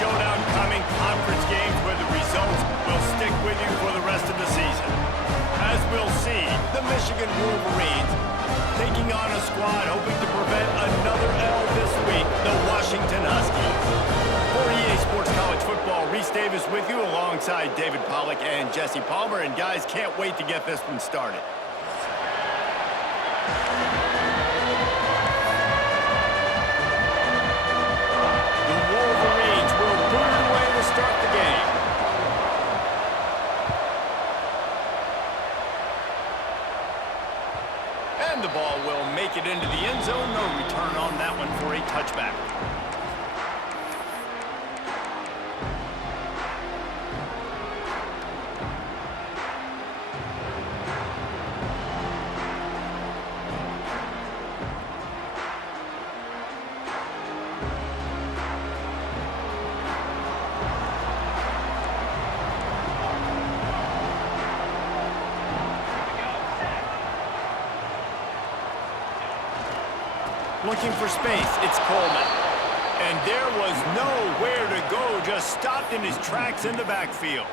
showdown coming, conference games where the results will stick with you for the rest of the season. As we'll see, the Michigan Wolverines taking on a squad hoping to prevent another L this week, the Washington Huskies. For EA Sports College Football, Reese Davis with you alongside David Pollack and Jesse Palmer. And guys, can't wait to get this one started. Start the game. And the ball will make it into the end zone. No return on that one for a touchback. Looking for space, it's Coleman. And there was nowhere to go, just stopped in his tracks in the backfield.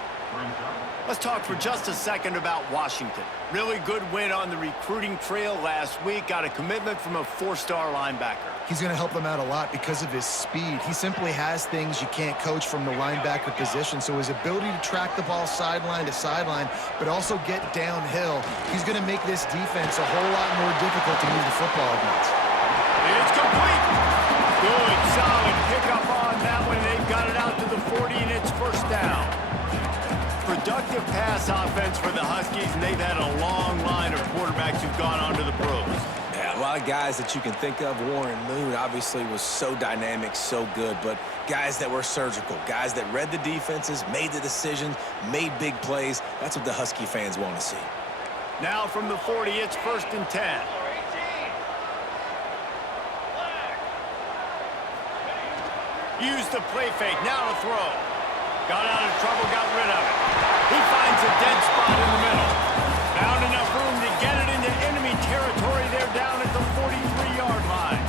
Let's talk for just a second about Washington. Really good win on the recruiting trail last week. Got a commitment from a four-star linebacker. He's going to help them out a lot because of his speed. He simply has things you can't coach from the linebacker position. So his ability to track the ball sideline to sideline, but also get downhill, he's going to make this defense a whole lot more difficult to move the football against. It's complete. Good, solid pickup on that one. They've got it out to the 40, and it's first down. Productive pass offense for the Huskies, and they've had a long line of quarterbacks who've gone on to the pros. Yeah, a lot of guys that you can think of. Warren Moon obviously was so dynamic, so good, but guys that were surgical, guys that read the defenses, made the decisions, made big plays. That's what the Husky fans want to see. Now from the 40, it's 1st and 10. Used the play fake, now to throw. Got out of trouble, got rid of it. He finds a dead spot in the middle. Found enough room to get it into enemy territory. They're down at the 43-yard line.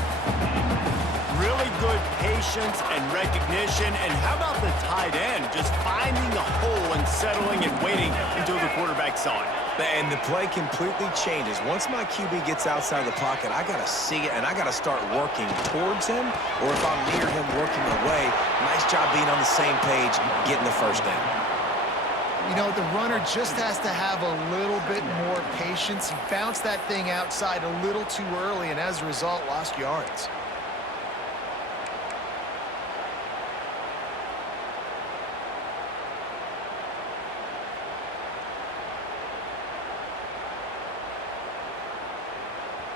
Really good patience and recognition. And how about the tight end? Just finding the hole and settling and waiting until the quarterback saw it. And the play completely changes. Once my QB gets outside the pocket, I got to see it, and I got to start working towards him, or if I'm near him, working away. Nice job being on the same page, getting the first down. You know, the runner just has to have a little bit more patience. He bounced that thing outside a little too early, and as a result, lost yards.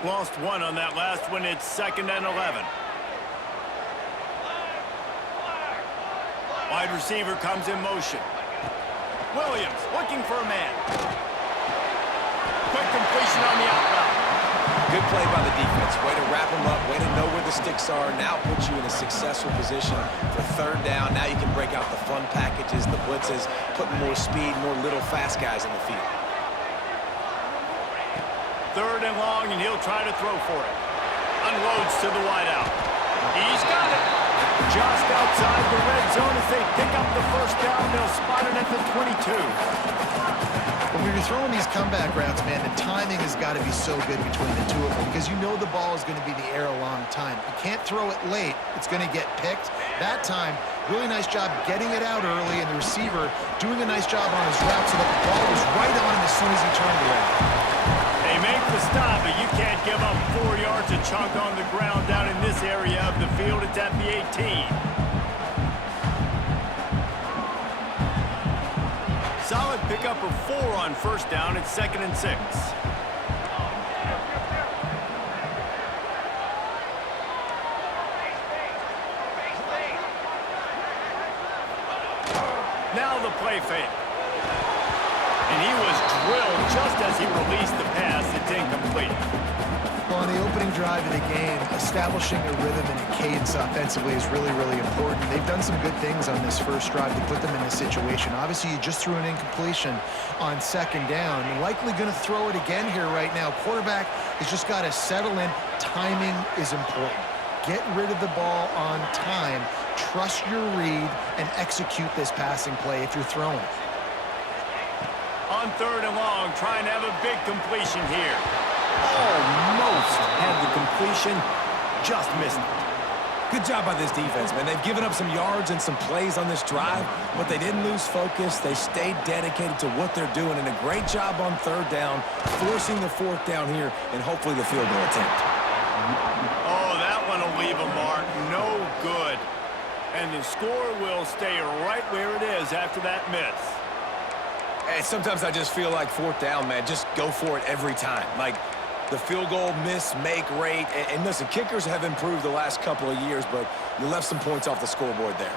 Lost one on that last one. It's 2nd and 11. Wide receiver comes in motion. Williams looking for a man. Quick completion on the outroute. Good play by the defense. Way to wrap them up. Way to know where the sticks are. Now puts you in a successful position for 3rd down. Now you can break out the fun packages, the blitzes, putting more speed, more little fast guys in the field. 3rd and long, and he'll try to throw for it. Unloads to the wideout. He's got it. Just outside the red zone as they pick up the first down. They'll spot it at the 22. When you're throwing these comeback routes, man, the timing has got to be so good between the two of them because you know the ball is going to be in the air a long time. You can't throw it late. It's going to get picked. That time, really nice job getting it out early, and the receiver doing a nice job on his route so that the ball was right on him as soon as he turned around. They make the stop, but you can't give up 4 yards a chunk on the ground down in this area of the field. It's at the 18. Solid pickup of 4 on first down. It's 2nd and 6. Now the play fake. And he was drilled just as he released the pass. It's incomplete. Well, on the opening drive of the game, establishing a rhythm and a cadence offensively is really, really important. They've done some good things on this first drive to put them in this situation. Obviously, you just threw an incompletion on 2nd down. You're likely going to throw it again here right now. Quarterback has just got to settle in. Timing is important. Get rid of the ball on time trust your read and execute this passing play if you're throwing it. On 3rd and long, trying to have a big completion here. Almost had the completion, just missed it. Good job by this defense, man. They've given up some yards and some plays on this drive, but they didn't lose focus. They stayed dedicated to what they're doing, and a great job on 3rd down, forcing the 4th down here, and hopefully the field goal attempt. Oh, that one will leave a mark. No good. And the score will stay right where it is after that miss. And sometimes I just feel like 4th down, man, just go for it every time. Like, the field goal miss, make rate. And listen, kickers have improved the last couple of years, but you left some points off the scoreboard there.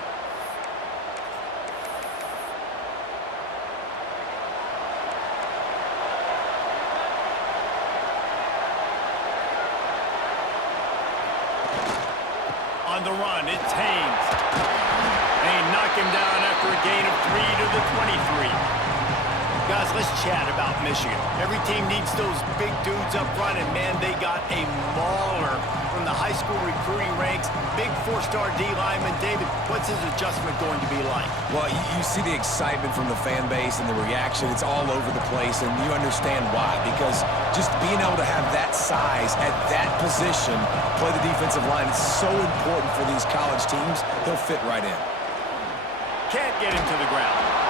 On the run, it's Haynes. They knock him down after a gain of 3 to the 23. Guys, let's chat about Michigan. Every team needs those big dudes up front, and man, they got a mauler from the high school recruiting ranks. Big 4-star D lineman. David, what's his adjustment going to be like? Well, you see the excitement from the fan base and the reaction. It's all over the place, and you understand why. Because just being able to have that size at that position, play the defensive line, it's so important for these college teams. They'll fit right in. Can't get him to the ground.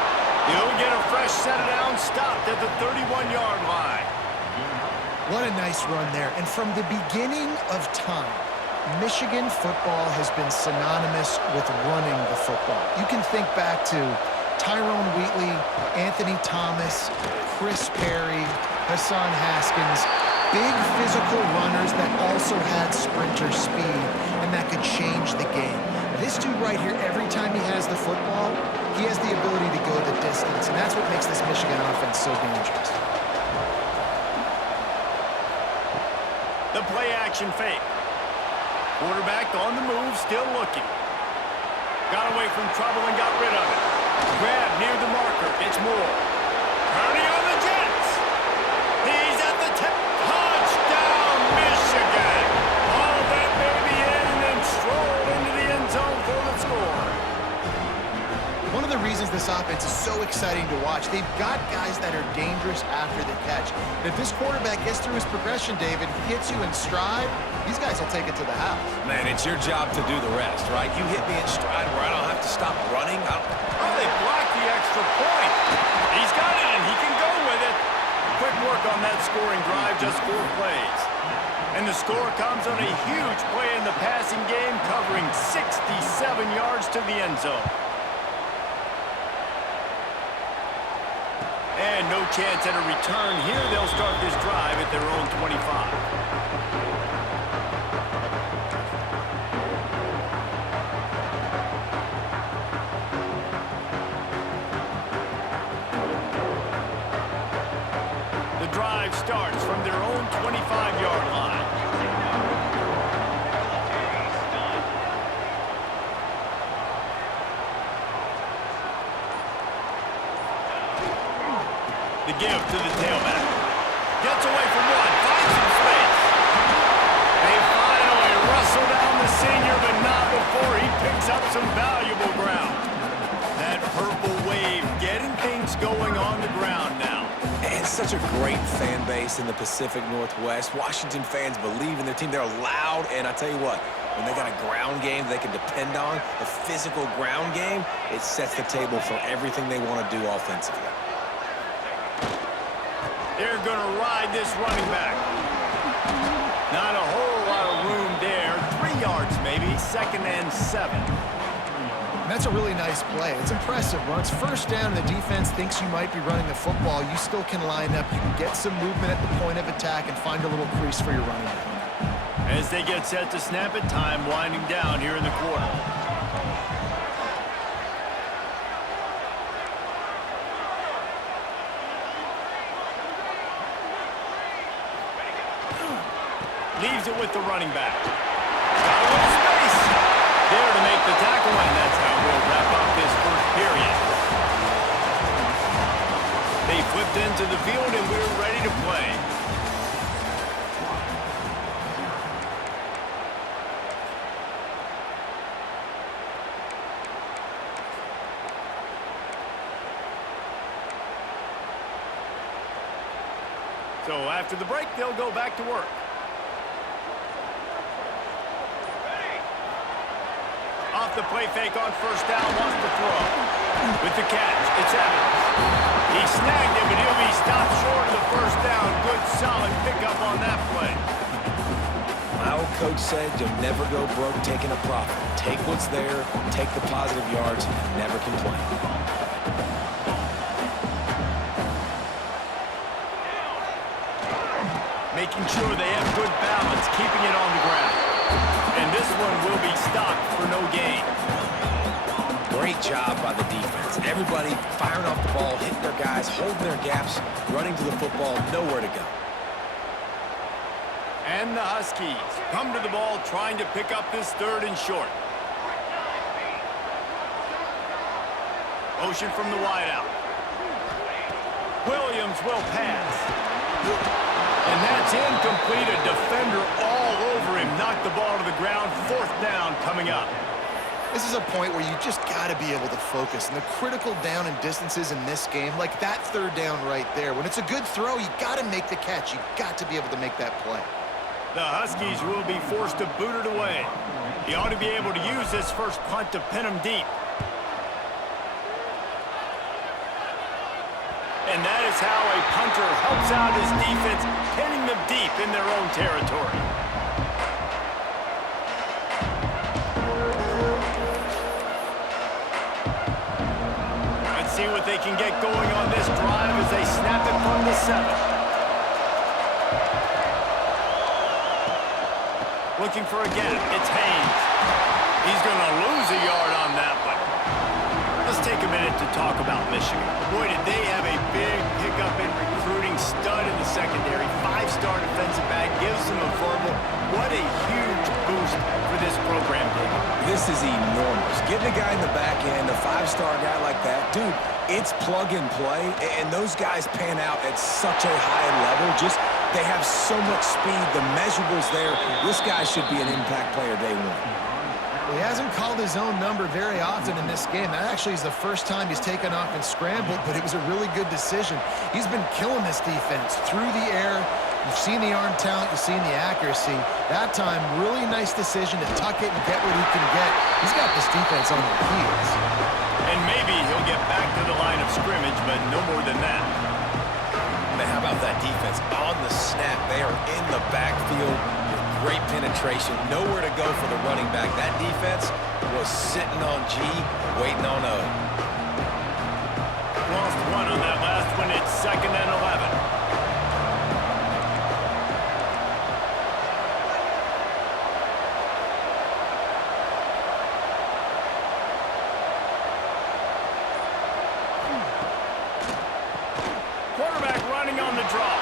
He'll get a fresh set down, stopped at the 31-yard line. What a nice run there. And from the beginning of time, Michigan football has been synonymous with running the football. You can think back to Tyrone Wheatley, Anthony Thomas, Chris Perry, Hassan Haskins, big physical runners that also had sprinter speed, and that could change the game. This dude right here, every time he has the football, he has the ability to go the distance, and that's what makes this Michigan offense so dangerous. The play-action fake. Quarterback on the move, still looking. Got away from trouble and got rid of it. Grab near the marker. It's Moore. Turning on the Jets. He's at the tip. Touchdown, Michigan. All that baby in and then stroll into the end zone for the score. One of the reasons this offense is so exciting to watch, they've got guys that are dangerous after the catch. And if this quarterback gets through his progression, David, hits you in stride, these guys will take it to the house. Man, it's your job to do the rest, right? You hit me in stride where I don't have to stop running. Oh, they blocked the extra point. He's got it, and he can go with it. Quick work on that scoring drive, just 4 plays. And the score comes on a huge play in the passing game, covering 67 yards to the end zone. And no chance at a return here. They'll start this drive at their own 25. The drive starts from their own 25-yard line. The give to the tailback. Gets away from one, finds some space. They finally wrestle down the senior, but not before he picks up some valuable ground. That purple wave getting things going on the ground now. It's such a great fan base in the Pacific Northwest. Washington fans believe in their team. They're loud, and I tell you what, when they got a ground game they can depend on, a physical ground game, it sets the table for everything they want to do offensively. They're going to ride this running back. Not a whole lot of room there. 3 yards maybe, 2nd and 7. And that's a really nice play. It's impressive. When it's first down and the defense thinks you might be running the football, you still can line up. You can get some movement at the point of attack and find a little crease for your running back. As they get set to snap it, time winding down here in the quarter. Leaves it with the running back. Got a little space. There to make the tackle, and that's how we'll wrap up this first period. They flipped into the field, and we're ready to play. So after the break, they'll go back to work. Off the play fake on first down, wants to throw. With the catch, it's Evans. He snagged him, but he'll be stopped short of the first down. Good, solid pickup on that play. My old coach said you'll never go broke taking a profit. Take what's there, take the positive yards, and never complain. Making sure they have good balance, keeping it on the ground. And this one will be stopped for no gain. Great job by the defense. Everybody firing off the ball, hitting their guys, holding their gaps, running to the football, nowhere to go. And the Huskies come to the ball trying to pick up this 3rd and short. Motion from the wideout. Williams will pass. And that's incomplete. A defender all over him. Knocked the ball to the ground. 4th down coming up. This is a point where you just got to be able to focus. And the critical down and distances in this game, like that 3rd down right there, when it's a good throw, you got to make the catch. You got to be able to make that play. The Huskies will be forced to boot it away. He ought to be able to use this first punt to pin him deep. And that is how a punter helps out his defense, pinning them deep in their own territory. Let's see what they can get going on this drive as they snap it from the 7. Looking for a gap. It's Haynes. He's going to lose a yard on that one. Let's take a minute to talk about Michigan. Boy, did they have a big pickup in recruiting. Stud in the secondary. 5-star defensive back. Gives them a verbal. What a huge boost for this program, David. This is enormous. Getting a guy in the back end, a 5-star guy like that, dude, it's plug and play, and those guys pan out at such a high level. Just they have so much speed. The measurables there. This guy should be an impact player day one. Well, he hasn't called his own number very often in this game. That actually is the first time he's taken off and scrambled, but it was a really good decision. He's been killing this defense through the air. You've seen the arm talent, you've seen the accuracy. That time, really nice decision to tuck it and get what he can get. He's got this defense on their heels. And maybe he'll get back to the line of scrimmage, but no more than that. Man, how about that defense? On the snap, they are in the backfield with great penetration. Nowhere to go for the running back. That defense was sitting on G, waiting on O. Lost one on that last one. It's 2nd and 11. Quarterback running on the draw.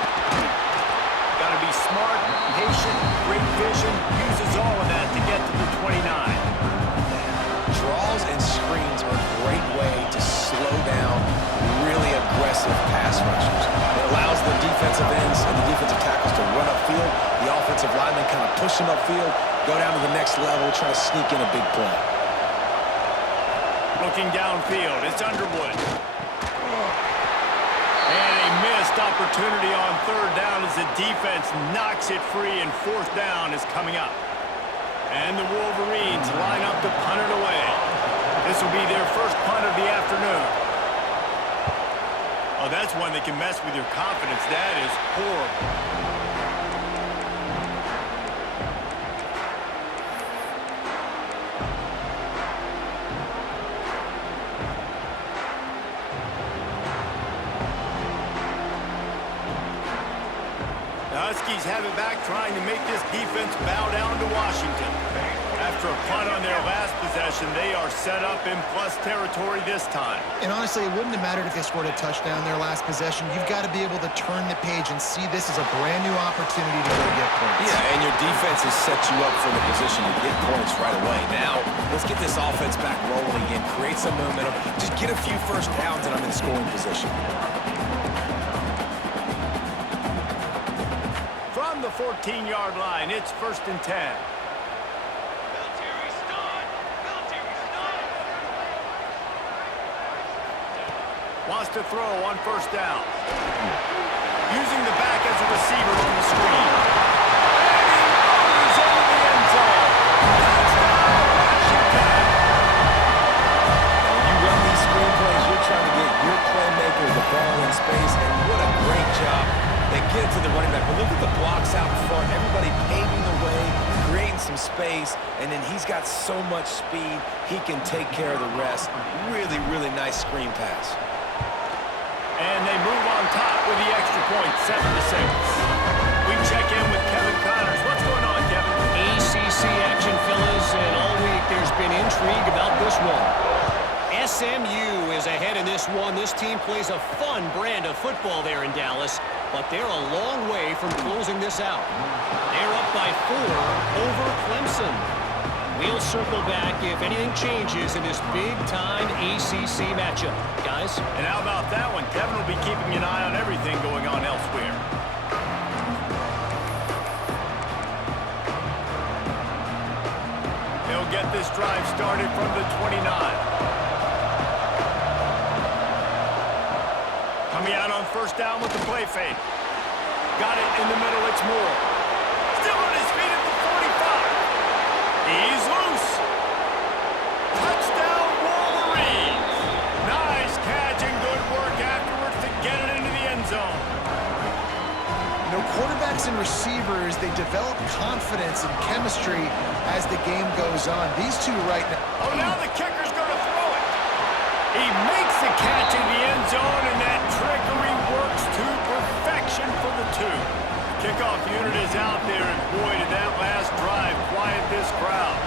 Got to be smart, patient, great vision. Uses all of that to get to the 29. Draws and screens are a great way to slow down really aggressive pass rushers. It allows the defensive ends and the defensive tackles to run upfield. The offensive linemen kind of push them upfield, go down to the next level, try to sneak in a big play. Looking downfield, it's Underwood. And a missed opportunity on 3rd down as the defense knocks it free, and 4th down is coming up. And the Wolverines line up to punt it away. This will be their first punt of the afternoon. Oh, that's one that can mess with your confidence. That is horrible. The Huskies have it back, trying to make this defense bow down to Washington. After a punt on their last possession, they are set up in plus territory this time. And honestly, it wouldn't have mattered if they scored a touchdown their last possession. You've got to be able to turn the page and see this as a brand new opportunity to go get points. Yeah, and your defense has set you up for the position to get points right away. Now, let's get this offense back rolling again, create some momentum, just get a few first downs, and I'm in scoring position. From the 14-yard line, it's 1st and 10. Wants to throw on 1st down. Using the back as a receiver on the screen. And he runs into the end zone. Touchdown, Washington! When you run these screenplays, you're trying to get your playmaker the ball in space, and what a great job. They get it to the running back, but look at the blocks out in front. Everybody paving the way, creating some space, and then he's got so much speed, he can take care of the rest. Really, really nice screen pass. And they move on top with the extra point, 7-6. We check in with Kevin Connors. What's going on, Kevin? ACC action, fellas, and all week there's been intrigue about this one. SMU is ahead in this one. This team plays a fun brand of football there in Dallas, but they're a long way from closing this out. They're up by 4 over Clemson. We'll circle back if anything changes in this big-time ACC matchup. Guys? And how about that one? Kevin will be keeping an eye on everything going on elsewhere. They'll get this drive started from the 29. Coming out on first down with the play fake. Got it in the middle, it's Moore. Still on his feet at the 45. He's loose. Touchdown, Wolverines. Nice catch and good work afterwards to get it into the end zone. You know, quarterbacks and receivers, they develop confidence and chemistry as the game goes on. These two right now. Oh, now the kicker's going to throw it. He makes the catch in the end zone, and that trickery works to perfection for the two. Kickoff unit is out there, and boy, did that last drive quiet this crowd.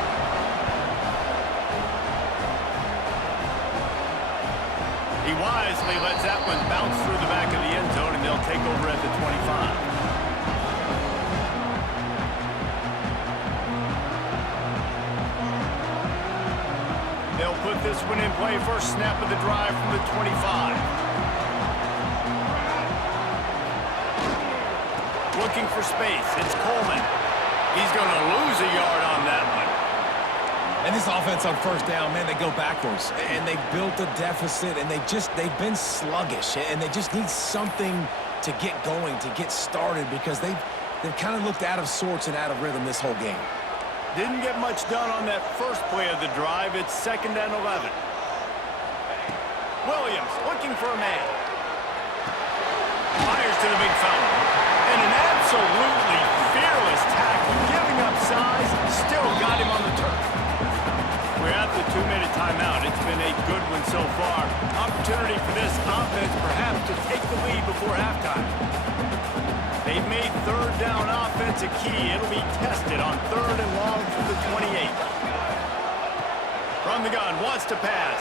He wisely lets that one bounce through the back of the end zone, and they'll take over at the 25. They'll put this one in play first snap of the drive from the 25. Looking for space. It's Coleman. He's going to lose a yard on that one. And this offense on first down, man, they go backwards. And they built a deficit, and they've been sluggish. And they just need something to get going, to get started, because they've kind of looked out of sorts and out of rhythm this whole game. Didn't get much done on that first play of the drive. It's 2nd and 11. Williams looking for a man. Fires to the big fella. And an absolutely fearless tackle. Giving up size, still got him on the turf. We're at the 2-minute timeout. It's been a good one so far. Opportunity for this offense perhaps to take the lead before halftime. They've made third down offense a key. It'll be tested on 3rd and long from the 28. From the gun, wants to pass.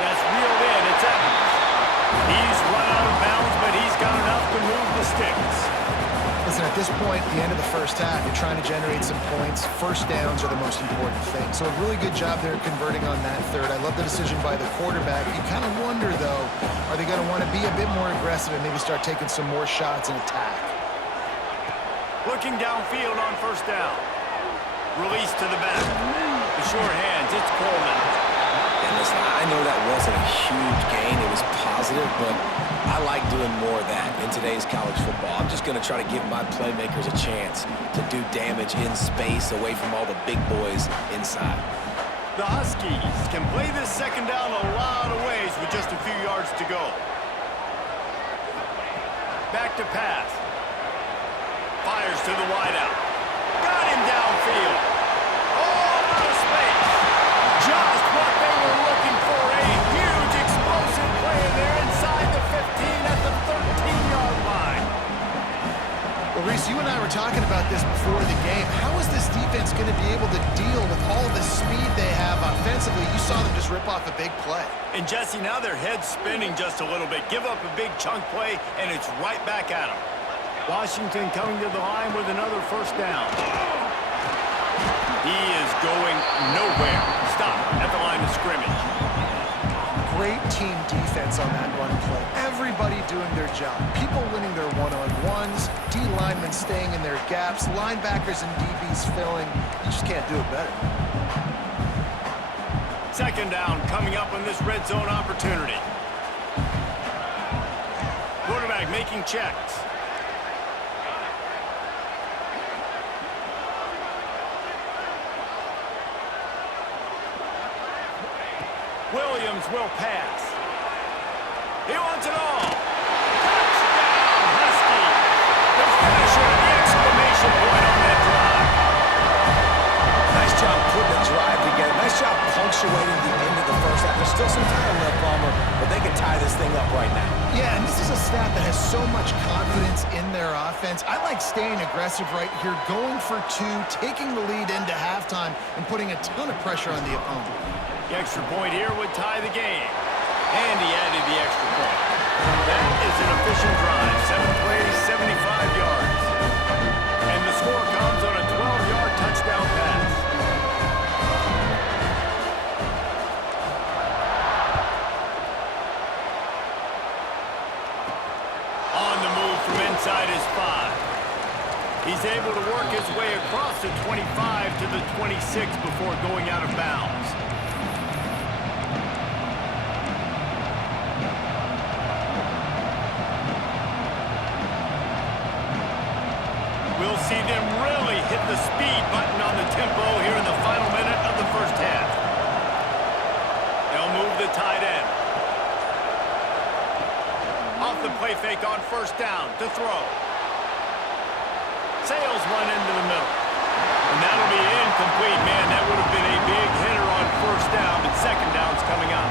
That's reeled in. It's Evans. He's run out of bounds, but he's got enough to move the sticks. Listen, at this point, the end of the first half, you're trying to generate some points. First downs are the most important thing. So a really good job there converting on that third. I love the decision by the quarterback. You kind of wonder, though, are they going to want to be a bit more aggressive and maybe start taking some more shots and attack? Looking downfield on first down. Release to the back. The short hands, it's Coleman. And listen, I know that wasn't a huge gain. It was positive, but I like doing more of that in today's college football. I'm just going to try to give my playmakers a chance to do damage in space away from all the big boys inside. The Huskies can play this second down a lot of ways with just a few yards to go. Back to pass. Fires to the wideout. Got him downfield. All out of space. Just what they were looking for. A huge explosive play there inside the 15 at the 13-yard line. Well, Reese, you and I were talking about this before the game. How is this defense going to be able to deal with all the speed they have offensively? You saw them just rip off a big play. And Jesse, now their head's spinning just a little bit. Give up a big chunk play, and it's right back at them. Washington coming to the line with another first down. He is going nowhere. Stop at the line of scrimmage. Great team defense on that run play. Everybody doing their job. People winning their one-on-ones, D linemen staying in their gaps, linebackers and DBs filling. You just can't do it better. Second down coming up on this red zone opportunity. Quarterback making checks. Williams will pass. He wants it all. Touchdown, Husky. The finisher, the exclamation point on that drive. Nice job putting the drive together. Nice job punctuating the end of the first half. There's still some time left, Palmer, but they can tie this thing up right now. Yeah, and this is a staff that has so much confidence in their offense. I like staying aggressive right here, going for two, taking the lead into halftime, and putting a ton of pressure on the opponent. The extra point here would tie the game. And he added the extra point. That is an efficient drive. 7 plays, 75 yards. And the score comes on a 12-yard touchdown pass. On the move from inside his 5. He's able to work his way across the 25 to the 26 before going out of bounds. We'll see them really hit the speed button on the tempo here in the final minute of the first half. They'll move the tight end. Off the play fake on first down to throw. Sails one into the middle. And that'll be incomplete. Man, that would have been a big hitter on first down, but second down's coming up.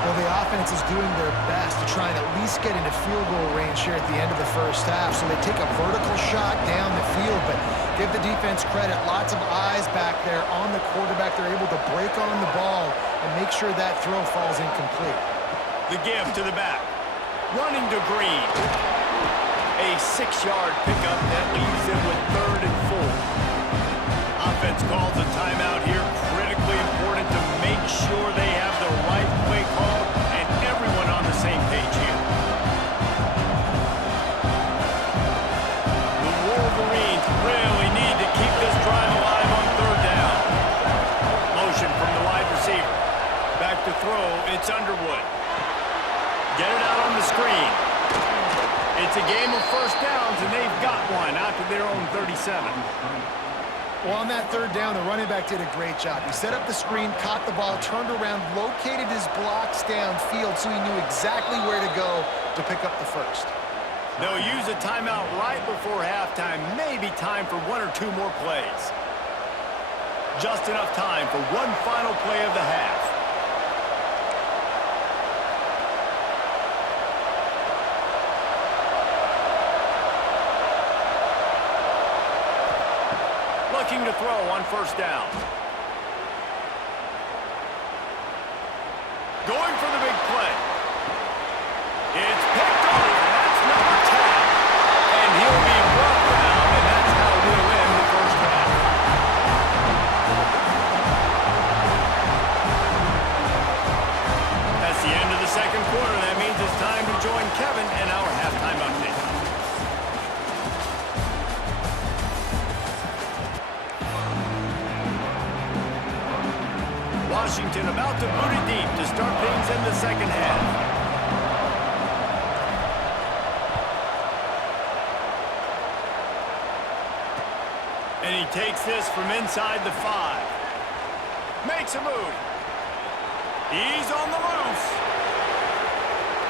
Well, the offense is doing their best to try and at least get into field goal range here at the end of the first half. So they take a vertical shot down the field, but give the defense credit. Lots of eyes back there on the quarterback. They're able to break on the ball and make sure that throw falls incomplete. The give to the back. Running to Green. A 6-yard pickup that leaves him with 3rd and 4. Offense calls a timeout here. Critically important to make sure they have the right play call and everyone on the same page here. The Wolverines really need to keep this drive alive on 3rd down. Motion from the wide receiver. Back to throw. It's Underwood. Get it out on the screen. It's a game of first downs, and they've got one out to their own 37. Well, on that 3rd down, the running back did a great job. He set up the screen, caught the ball, turned around, located his blocks downfield so he knew exactly where to go to pick up the first. They'll use a timeout right before halftime. Maybe time for 1 or 2 more plays. Just enough time for one final play of the half. Looking to throw on first down. Going for the big play. It's picked off. That's number 10. And he'll be brought down, and that's how we'll end the first half. That's the end of the second quarter. That means it's time to join Kevin and our halftime update. Washington about to boot it deep to start things in the second half. And he takes this from inside the 5. Makes a move. He's on the loose.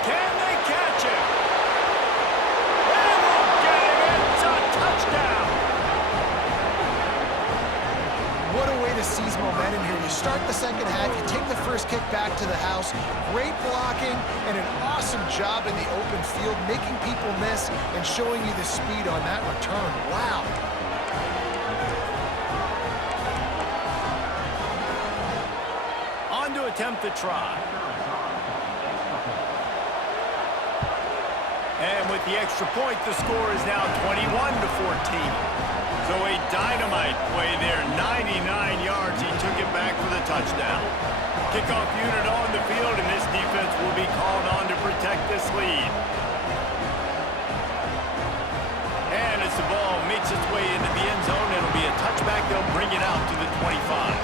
Can they catch him? They won't get him. It's a touchdown. What a way to seize momentum here. You start the second half, you take the first kick back to the house. Great blocking and an awesome job in the open field, making people miss and showing you the speed on that return. Wow. On to attempt the try. And with the extra point, the score is now 21-14. So a dynamite play there, 99 yards. He took it back for the touchdown. Kickoff unit on the field, and this defense will be called on to protect this lead. And as the ball makes its way into the end zone, it'll be a touchback. They'll bring it out to the 25.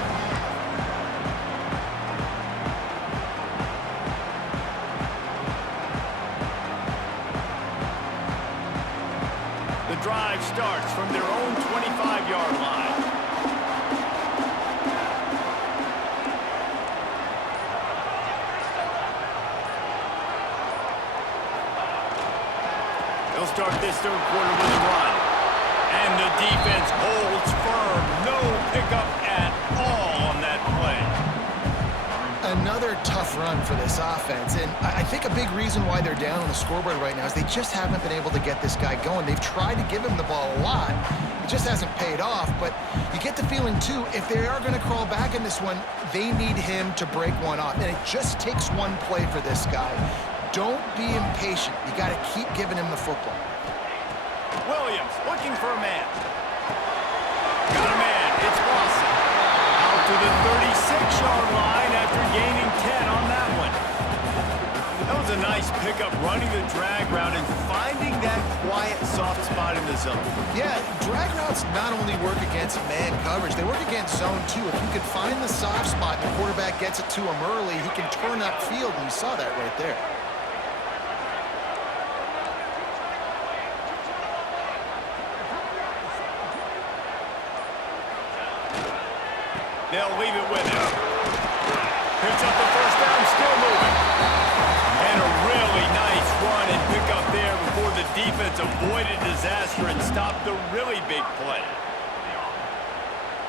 this third quarter with a run. And the defense holds firm. No pickup at all on that play. Another tough run for this offense, and I think a big reason why they're down on the scoreboard right now is they just haven't been able to get this guy going. They've tried to give him the ball a lot. It just hasn't paid off, but you get the feeling, too, if they are going to crawl back in this one, they need him to break one off, and it just takes one play for this guy. Don't be impatient. You got to keep giving him the football. Williams looking for a man. Got a man. It's Lawson. Out to the 36-yard line after gaining 10 on that one. That was a nice pickup, running the drag route and finding that quiet, soft spot in the zone. Yeah, drag routes not only work against man coverage, they work against zone too. If you can find the soft spot and the quarterback gets it to him early, he can turn upfield, and you saw that right there. They'll leave it with him. Picks up the first down, still moving. And a really nice run and pick up there before the defense avoided disaster and stopped the really big play.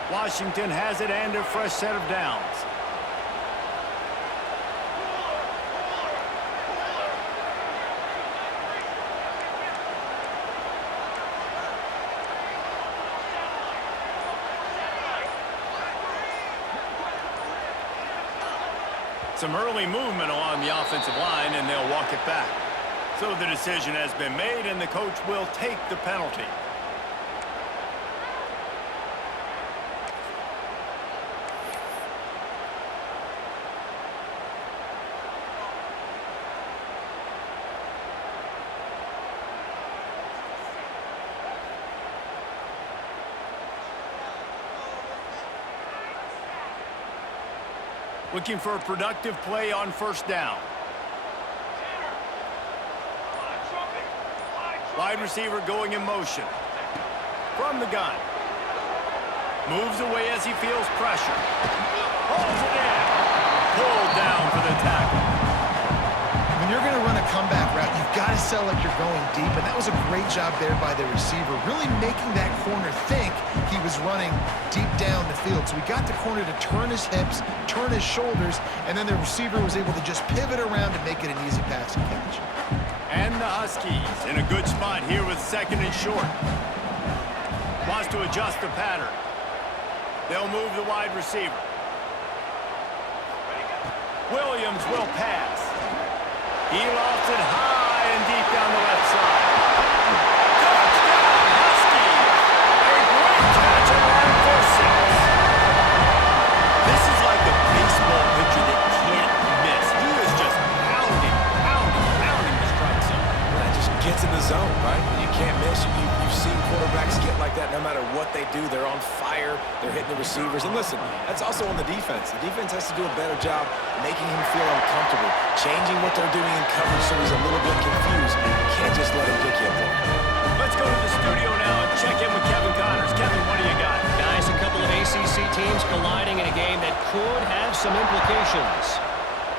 Washington has it and a fresh set of downs. Some early movement along the offensive line, and they'll walk it back. So the decision has been made, and the coach will take the penalty. Looking for a productive play on first down. Wide receiver going in motion. From the gun. Moves away as he feels pressure. Holds it in. Pulled down for the tackle. When you're going to run a comeback route, you've got to sell like you're going deep, and that was a great job there by the receiver, really making that corner think he was running deep down the field. So he got the corner to turn his hips, turn his shoulders, and then the receiver was able to just pivot around and make it an easy pass and catch. And the Huskies in a good spot here with second and short. Wants to adjust the pattern. They'll move the wide receiver. Williams will pass. He lofts it high and deep down the left side. Touchdown, Huskies! A great catch on line for 6. This is like a baseball pitcher that can't miss. He is just pounding the strike zone. That just gets in the zone, right? You can't miss. You've seen quarterbacks get like that no matter what they do. They're on fire. They're hitting the receivers. And listen, that's also on the defense. The defense has to do a better job making him feel uncomfortable, changing what they're doing in coverage so he's a little bit confused. You can't just let him pick you up. Let's go to the studio now and check in with Kevin Connors. Kevin, what do you got? Guys, a couple of ACC teams colliding in a game that could have some implications.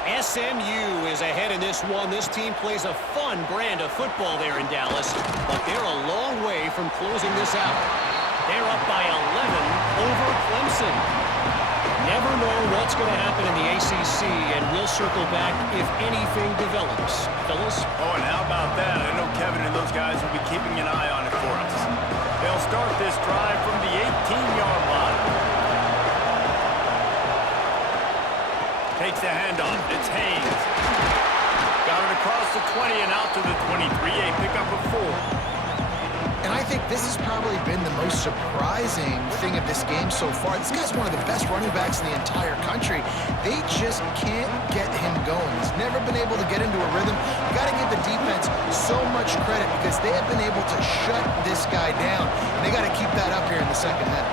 SMU is ahead in this one. This team plays a fun brand of football there in Dallas, but they're a long way from closing this out. They're up by 11 over Clemson. Never know what's going to happen in the ACC, and we'll circle back if anything develops. Fellas? Oh, and how about that? I know Kevin and those guys will be keeping an eye on it for us. They'll start this drive from the 18-yard line. Takes the handoff. It's Haynes. Got it across the 20 and out to the 23. A pickup of 4. And I think this has probably been the most surprising thing of this game so far. This guy's one of the best running backs in the entire country. They just can't get him going. He's never been able to get into a rhythm. You got to give the defense so much credit because they have been able to shut this guy down. And they got to keep that up here in the second half.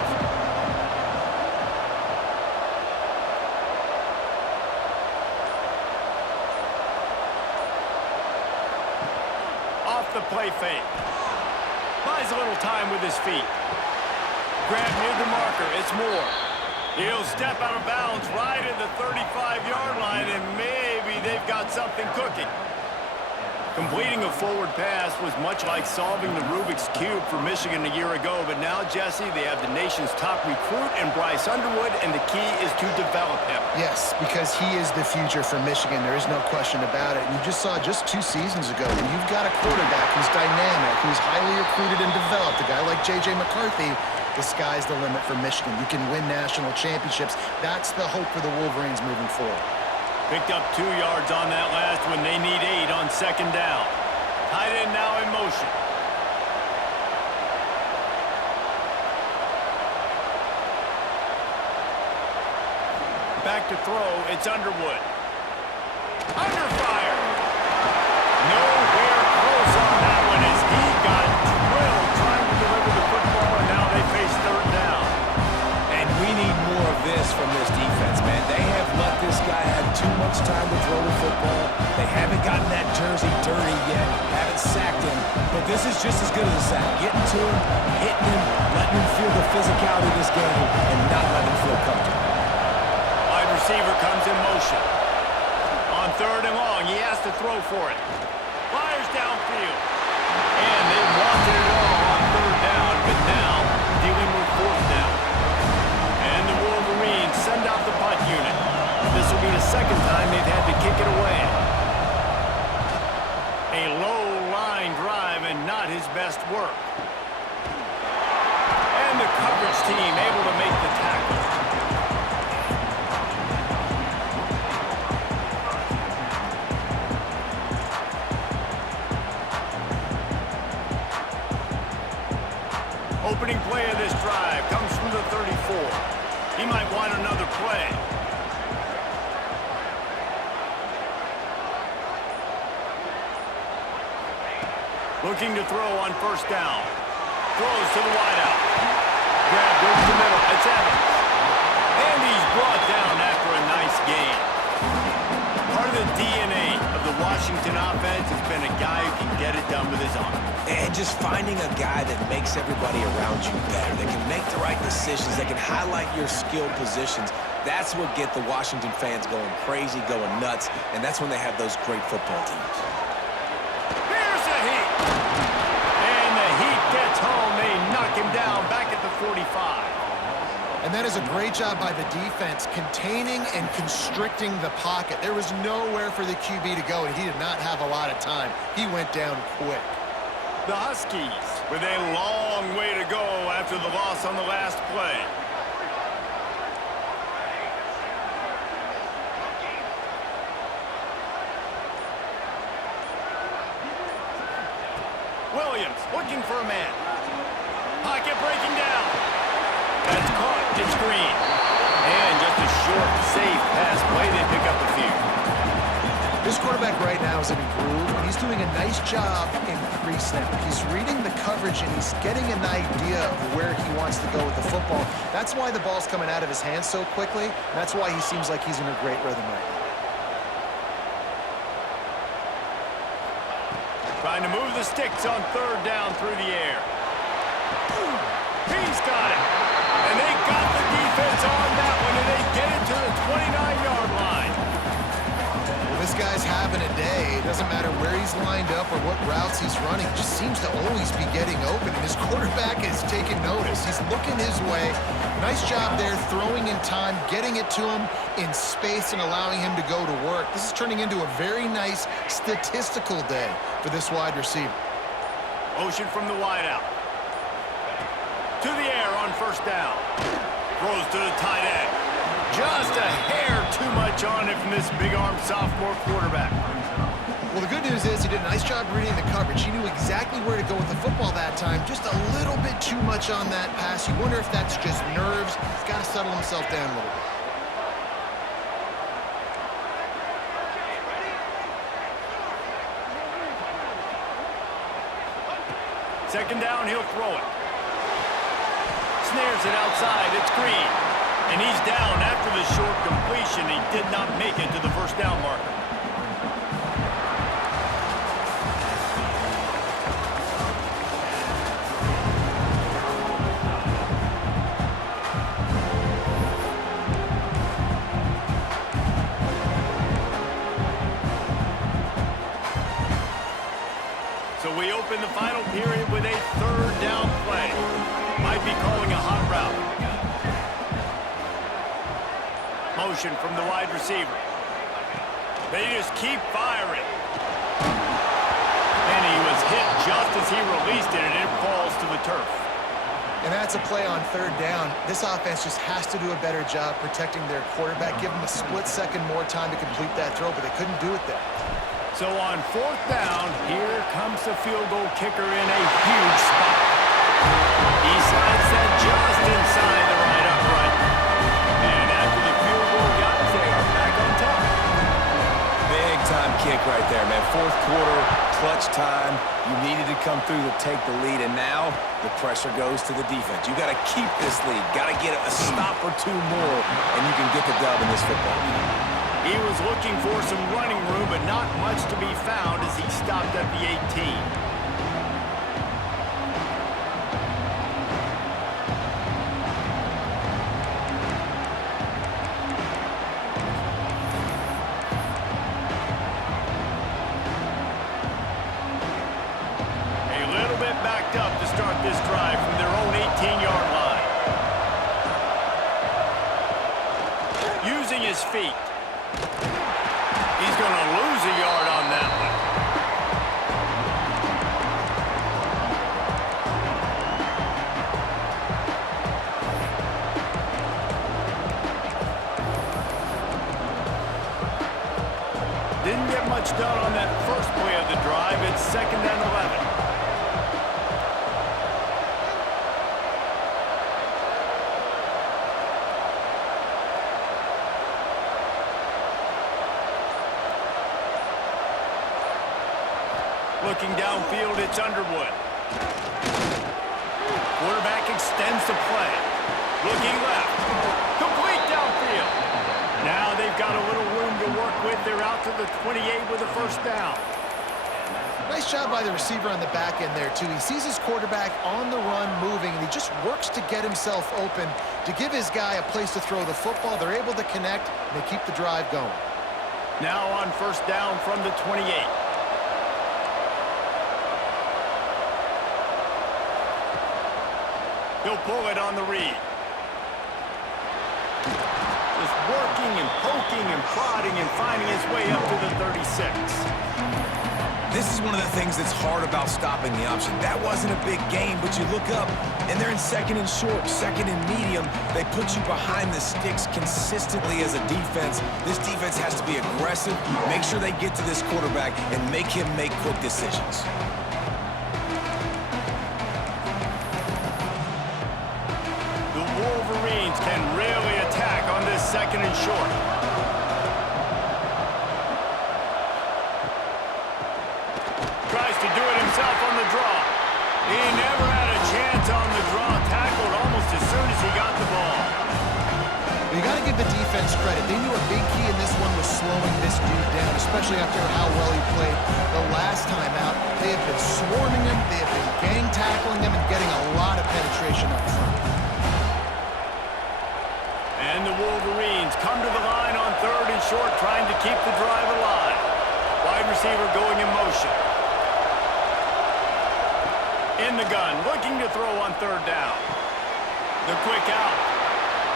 Off the play fake. Buys a little time with his feet. Grab near the marker. It's Moore. He'll step out of bounds right at the 35-yard line, and maybe they've got something cooking. Completing a forward pass was much like solving the Rubik's Cube for Michigan a year ago, but now, Jesse, they have the nation's top recruit in Bryce Underwood, and the key is to develop him. Yes, because he is the future for Michigan. There is no question about it. And you just saw just 2 seasons ago, when you've got a quarterback who's dynamic, who's highly recruited and developed, a guy like J.J. McCarthy, the sky's the limit for Michigan. You can win national championships. That's the hope for the Wolverines moving forward. Picked up 2 yards on that last one. They need 8 on second down. Tight end now in motion. Back to throw. It's Underwood. Under fire. Nowhere close on that one as he got drilled trying to deliver the football, and now they face third down. And we need more of this from this defense, man. They have let this guy have too much time to throw the football. They haven't gotten that jersey dirty yet, haven't sacked him. But this is just as good as a sack. Getting to him, hitting him, letting him feel the physicality of this game, and not letting him feel comfortable. Wide receiver comes in motion. On third and long, he has to throw for it. Fires downfield. And they wanted it all on third down, but now dealing with fourth down. And the Wolverines send out the punt unit. This will be the second time they've had to kick it away. A low line drive and not his best work. And the coverage team able to make the tackle. Opening play of this drive comes from the 34. He might want another play. Looking to throw on first down. Throws to the wideout. Grab goes to the middle. It's Evans. And he's brought down after a nice gain. Part of the DNA of the Washington offense has been a guy who can get it done with his arm. And just finding a guy that makes everybody around you better, that can make the right decisions, that can highlight your skilled positions. That's what get the Washington fans going crazy, going nuts, and that's when they have those great football teams. Here's the Heat. And the Heat gets home. They knock him down back at the 45. And that is a great job by the defense, containing and constricting the pocket. There was nowhere for the QB to go, and he did not have a lot of time. He went down quick. The Huskies with a long way to go after the loss on the last play. Williams looking for a man. Pocket breaking down. That's caught. It's Green. And just a short, safe pass play. They pick up the field. This quarterback right now is in a groove, and he's doing a nice job in pre-snap. He's reading the coverage, and he's getting an idea of where he wants to go with the football. That's why the ball's coming out of his hands so quickly. That's why he seems like he's in a great rhythm right now. Trying to move the sticks on third down through the air. He's got it. And they got the defense on that one, and they get it to the 29-yard line. This guy's having a day. It doesn't matter where he's lined up or what routes he's running. He just seems to always be getting open, and his quarterback is taking notice. He's looking his way. Nice job there, throwing in time, getting it to him in space and allowing him to go to work. This is turning into a very nice statistical day for this wide receiver. Motion from the wideout. To the air on first down. Throws to the tight end. Just a hair too much on it from this big-armed sophomore quarterback. Well, the good news is he did a nice job reading the coverage. He knew exactly where to go with the football that time. Just a little bit too much on that pass. You wonder if that's just nerves. He's got to settle himself down a little bit. Second down, he'll throw it. Snares it outside. It's Green. And he's down after the short completion. He did not make it to the first down marker. we open the final period with a third down play. Might be calling a hot route. Motion from the wide receiver. They just keep firing. And he was hit just as he released it, and it falls to the turf. And that's a play on third down. This offense just has to do a better job protecting their quarterback. Give him a split second more time to complete that throw, but they couldn't do it there. So on fourth down, here comes the field goal kicker in a huge spot. He slides that just inside the right upright. And after the field goal, guys, they are back on top. Big time kick right there, man. Fourth quarter, clutch time. You needed to come through to take the lead, and now the pressure goes to the defense. You got to keep this lead. Got to get a stop or two more, and you can get the dub in this football game. He was looking for some running room, but not much to be found as he stopped at the 18. A little bit backed up to start this drive from their own 18-yard line. Using his feet. He's going to lose a yard on that one. Didn't get much done on that first play of the drive. It's 2nd and 11. Looking downfield, it's Underwood. Quarterback extends the play. Looking left. Complete downfield. Now they've got a little room to work with. They're out to the 28 with a first down. Nice job by the receiver on the back end there, too. He sees his quarterback on the run moving, and he just works to get himself open to give his guy a place to throw the football. They're able to connect, and they keep the drive going. Now on first down from the 28. He'll pull it on the read. Just working and poking and prodding and finding his way up to the 36. This is one of the things that's hard about stopping the option. That wasn't a big game, but you look up, and they're in 2nd and short, 2nd and medium. They put you behind the sticks consistently as a defense. This defense has to be aggressive, make sure they get to this quarterback, and make him make quick decisions. Wolverines can really attack on this 2nd and short. Tries to do it himself on the draw. He never had a chance on the draw. Tackled almost as soon as he got the ball. You got to give the defense credit. They knew a big key in this one was slowing this dude down, especially after how well he played the last time out. They have been swarming him. They have been gang tackling him and getting a lot of penetration up front. And the Wolverines come to the line on 3rd and short, trying to keep the drive alive. Wide receiver going in motion. In the gun, looking to throw on 3rd down. The quick out.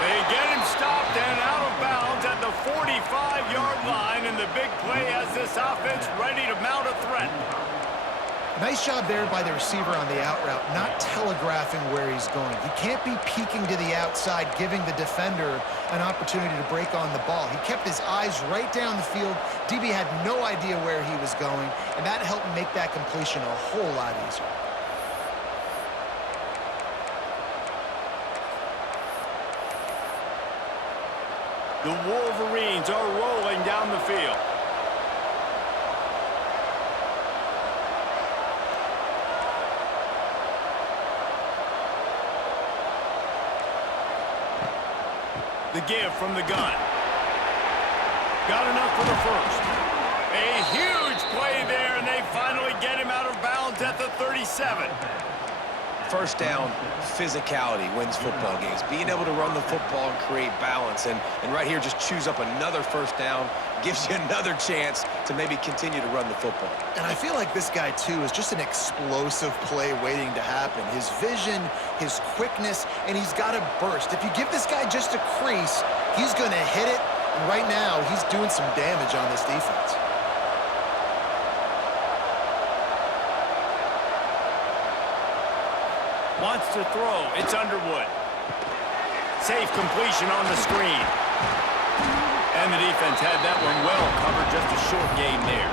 They get him stopped and out of bounds at the 45-yard line, and the big play has this offense ready to mount a threat. Nice job there by the receiver on the out route, not telegraphing where he's going. He can't be peeking to the outside, giving the defender an opportunity to break on the ball. He kept his eyes right down the field. DB had no idea where he was going, and that helped make that completion a whole lot easier. The Wolverines are rolling down the field. The give from the gun. Got enough for the first. A huge play there, and they finally get him out of bounds at the 37. First down, physicality wins football games. Being able to run the football and create balance. And right here, just choose up another first down, gives you another chance to maybe continue to run the football. And I feel like this guy, too, is just an explosive play waiting to happen. His vision, his quickness, and he's got a burst. If you give this guy just a crease, he's going to hit it. And right now, he's doing some damage on this defense. Wants to throw. It's Underwood. Safe completion on the screen. And the defense had that one well covered. Just a short game there.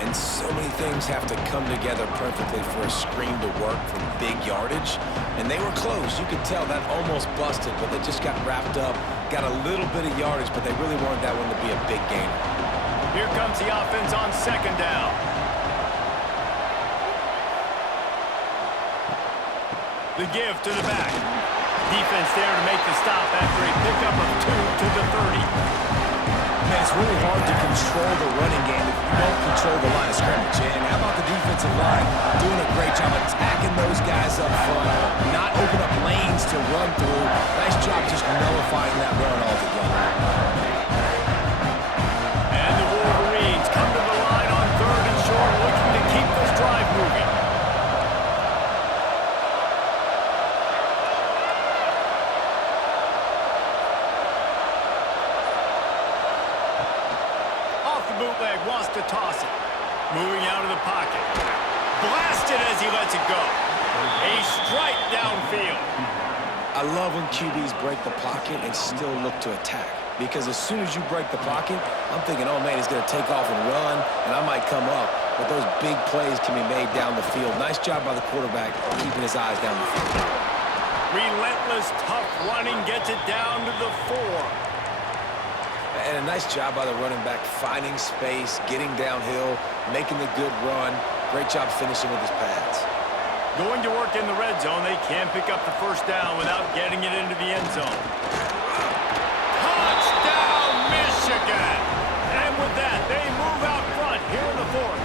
And so many things have to come together perfectly for a screen to work for big yardage. And they were close. You could tell that almost busted, but they just got wrapped up, got a little bit of yardage, but they really wanted that one to be a big gainer. Here comes the offense on second down. The give to the back. Defense there to make the stop after a pickup of 2 to the 30. Man, it's really hard to control the running game if you don't control the line of scrimmage. And how about the defensive line doing a great job attacking those guys up front, not open up lanes to run through. Nice job just nullifying that run altogether. And the Wolverines come to the line on 3rd and short, looking to keep this drive moving. Bootleg wants to toss it. Moving out of the pocket. Blasted as he lets it go. A strike downfield. I love when QBs break the pocket and still look to attack. Because as soon as you break the pocket, I'm thinking, oh man, he's going to take off and run, and I might come up. But those big plays can be made down the field. Nice job by the quarterback keeping his eyes down the field. Relentless, tough running gets it down to the 4. And a nice job by the running back, finding space, getting downhill, making the good run. Great job finishing with his pads. Going to work in the red zone. They can't pick up the first down without getting it into the end zone. Touchdown, Michigan! And with that, they move out front here in the 4th.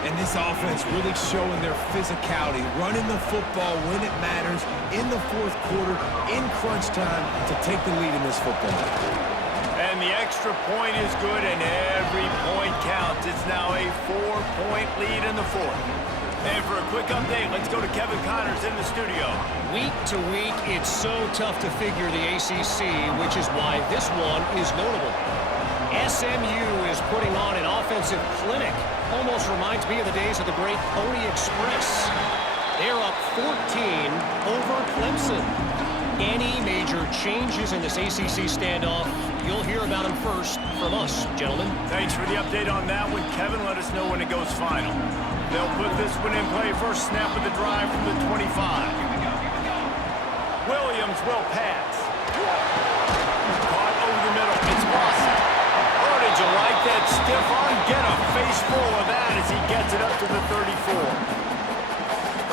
And this offense really showing their physicality, running the football when it matters, in the 4th quarter, in crunch time, to take the lead in this football game. And the extra point is good, and every point counts. It's now a 4-point lead in the 4th. And for a quick update, let's go to Kevin Connors in the studio. Week to week, it's so tough to figure the ACC, which is why this one is notable. SMU is putting on an offensive clinic. Almost reminds me of the days of the great Pony Express. They're up 14 over Clemson. Any major changes in this ACC standoff, you'll hear about them first from us, gentlemen. Thanks for the update on that one, Kevin. Let us know when it goes final. They'll put this one in play. First snap of the drive from the 25. Williams will pass. Caught over the middle. It's Boston. Oh, did you like that stiff arm? Get a face full of that as he gets it up to the 34.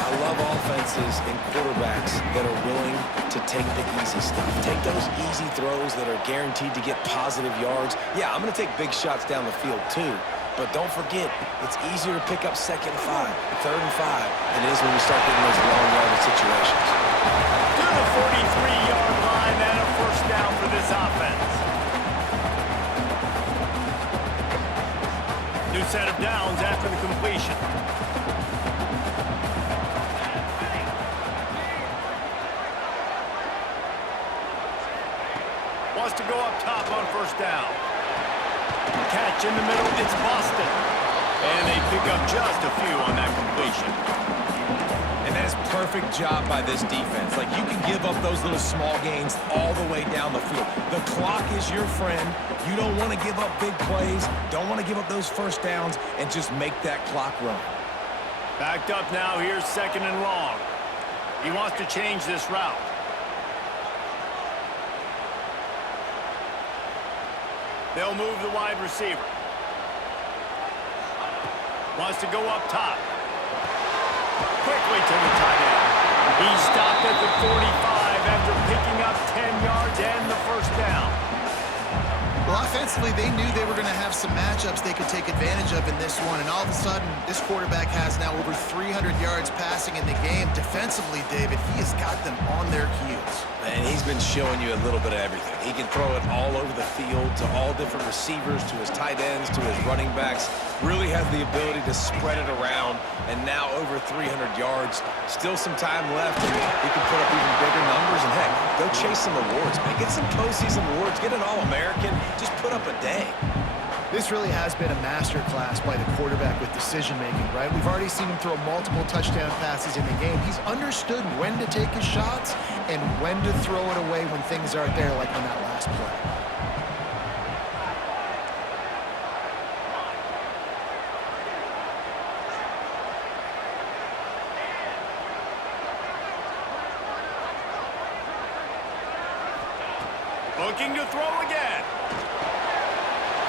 I love offenses and quarterbacks that are willing to take the easy stuff. Take those easy throws that are guaranteed to get positive yards. Yeah, I'm going to take big shots down the field too. But don't forget, it's easier to pick up 2nd and 5, 3rd and 5 than it is when we start getting those long yardage situations. To the 43-yard line and a first down for this offense. New set of downs after the completion. Wants to go up top on first down. Catch in the middle, it's Boston. And they pick up just a few on that completion. And that's perfect job by this defense. Like, you can give up those little small gains all the way down the field. The clock is your friend. You don't want to give up big plays. Don't want to give up those first downs and just make that clock run. Backed up now, here's 2nd and long. He wants to change this route. They'll move the wide receiver. Wants to go up top. Quickly to the tight end. He stopped at the 45 after picking up 10 yards and the first down. Well, offensively, offensively, they knew they were going to have some matchups they could take advantage of in this one, and all of a sudden, this quarterback has now over 300 yards passing in the game. Defensively, David, he has got them on their heels. And he's been showing you a little bit of everything. He can throw it all over the field to all different receivers, to his tight ends, to his running backs. Really has the ability to spread it around, and now over 300 yards. Still some time left, and he can put up even bigger numbers. And heck, go chase some awards, man. Get some postseason awards. Get an All-American. Just put up a day. This really has been a master class by the quarterback with decision-making, right? We've already seen him throw multiple touchdown passes in the game. He's understood when to take his shots and when to throw it away when things aren't there, like on that last play. Looking to throw again.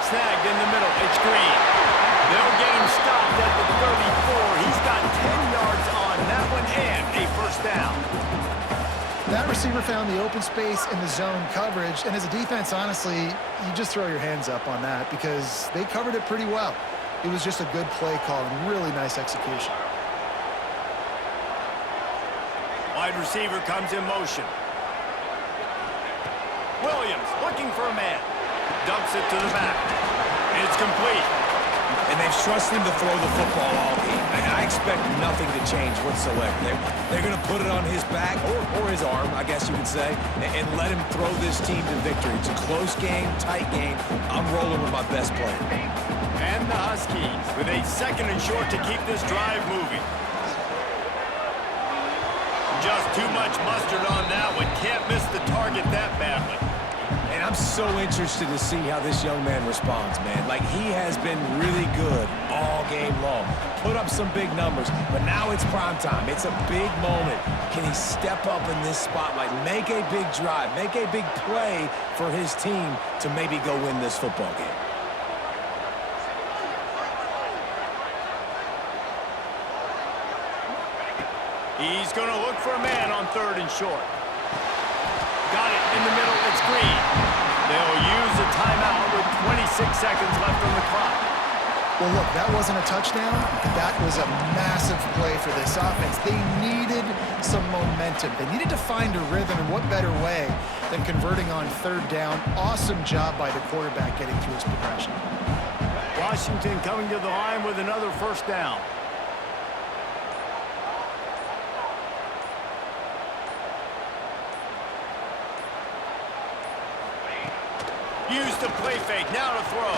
Snagged in the middle. It's Green. They'll get him stopped at the 34. He's got 10 yards on that one and a first down. That receiver found the open space in the zone coverage, and as a defense, honestly, you just throw your hands up on that because they covered it pretty well. It was just a good play call and really nice execution. Wide receiver comes in motion. Williams looking for a man. Dumps it to the back. It's complete. And they've trusted him to throw the football all game. And I expect nothing to change whatsoever. They're going to put it on his back, or his arm, I guess you would say, and let him throw this team to victory. It's a close game, tight game. I'm rolling with my best player. And the Huskies with a second and short to keep this drive moving. Just too much mustard on that one. Can't miss the target that badly. And I'm so interested to see how this young man responds, man. Like, he has been really good all game long. Put up some big numbers, but now it's prime time. It's a big moment. Can he step up in this spotlight, make a big drive, make a big play for his team to maybe go win this football game? He's going to look for a man on third and short. Got it in the middle. It's Green. They'll use a timeout with 26 seconds left on the clock. Well, look, that wasn't a touchdown. That was a massive play for this offense. They needed some momentum. They needed to find a rhythm, and what better way than converting on third down. Awesome job by the quarterback getting through his progression. Washington coming to the line with another first down. Use the play fake, now to throw.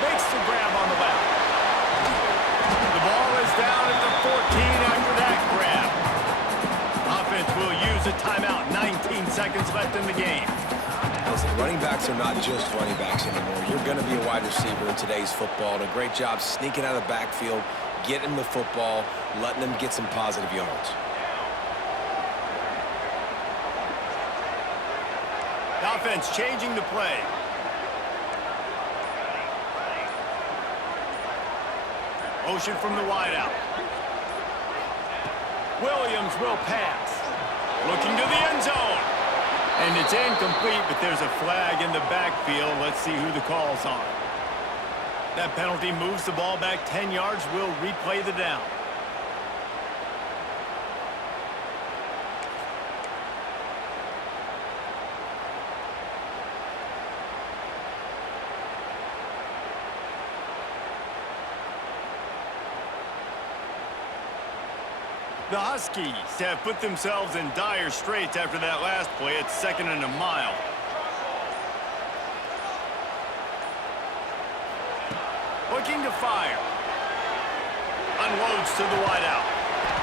Makes the grab on the left. The ball is down at the 14 after that grab. Offense will use a timeout, 19 seconds left in the game. Listen, running backs are not just running backs anymore. You're going to be a wide receiver in today's football. And a great job sneaking out of the backfield, getting the football, letting them get some positive yards. The offense changing the play. Motion from the wideout. Williams will pass. Looking to the end zone. And it's incomplete, but there's a flag in the backfield. Let's see who the call's on. That penalty moves the ball back 10 yards. We'll replay the down. The Huskies have put themselves in dire straits after that last play. It's second and a mile. Looking to fire. Unloads to the wideout.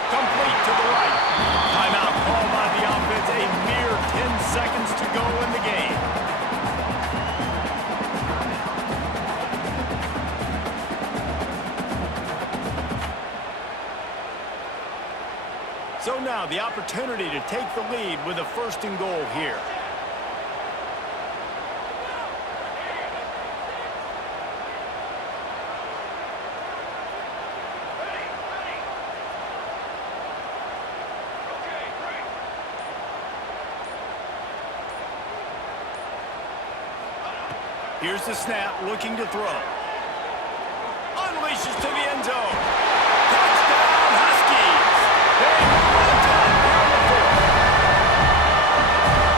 Complete to the right. Timeout called by the offense. A mere 10 seconds to go in the game. So now the opportunity to take the lead with a first and goal here. Here's the snap, looking to throw. Unleashes to the end zone. Touchdown, Huskies! They move on top.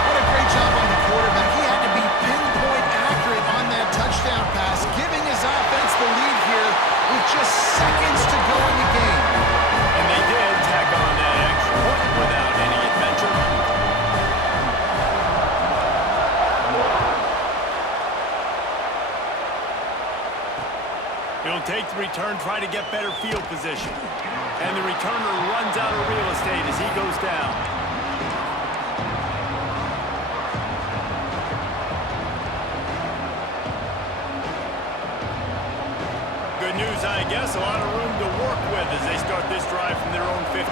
What a great job on the quarterback. He had to be pinpoint accurate on that touchdown pass, giving his offense the lead here with just seconds to go in the game. And they did tack on that extra point without any adventure. He'll take the return, try to get better field position. And the returner runs out of real estate as he goes down. Good news, I guess. A lot of room to work with as they start this drive from their own 15.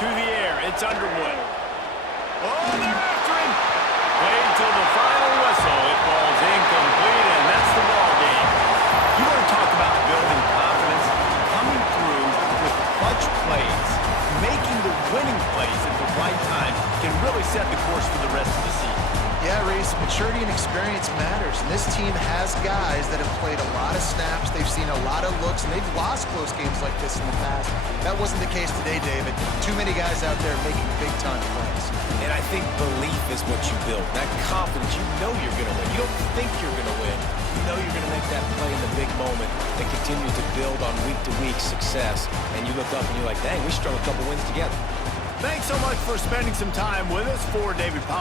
To the air, it's Underwood. Oh, they're after him. Played till the final whistle. It falls incomplete, and that's the ball game. You want to talk about building confidence? Coming through with clutch plays, making the winning plays at the right time can really set the course for the rest of the season. Yeah, Reese, maturity and experience matters, and this team has guys that have played a lot of snaps. They've seen a lot of looks, and they've lost close games like this in the past. That wasn't the case today, David. Too many guys out there making big-time plays. And I think belief is what you build. That confidence, you know you're going to win. You don't think you're going to win. You know you're going to make that play in the big moment that continues to build on week-to-week success. And you look up and you're like, dang, we strung a couple wins together. Thanks so much for spending some time with us. For David Powell.